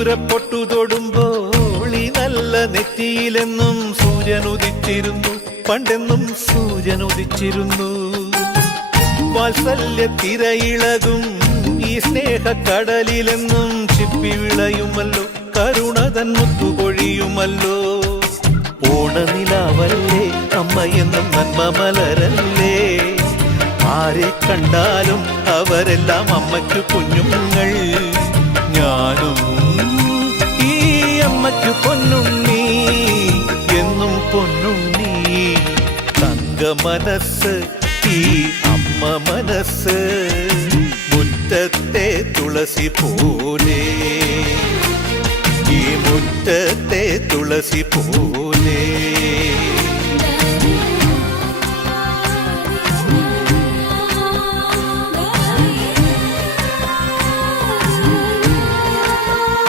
സിന്ദൂരപ്പൊട്ടു തൊടുമ്പോൾ ഈ നല്ല നെറ്റിയിലെന്നും സൂര്യൻ ഉദിച്ചിരുന്നു, പണ്ടെന്നും സൂര്യൻ ഉദിച്ചിരുന്നു. വാത്സല്യ തിരയിളകും ഈ സ്നേഹക്കടലിലെന്നും ചിപ്പി വിളയുമല്ലോ, കരുണതൻ മുത്തുപൊഴിയുമല്ലോ. ഓണനിലാവല്ലേ അമ്മയെന്നും നന്മ മലരല്ലേ, ആരെ കണ്ടാലും അവരെല്ലാം അമ്മയ്ക്കു കുഞ്ഞുങ്ങൾ. ഞാനും ഈ അമ്മയ്ക്കു പൊന്നുണ്ണി, എന്നും പൊന്നുണ്ണി. തങ്ക മനസ്സ് ഈ അമ്മ മനസ്സ്, മുറ്റത്തെ തുളസി പോലെ, ഈ മുറ്റത്തെ തുളസി പോലെ.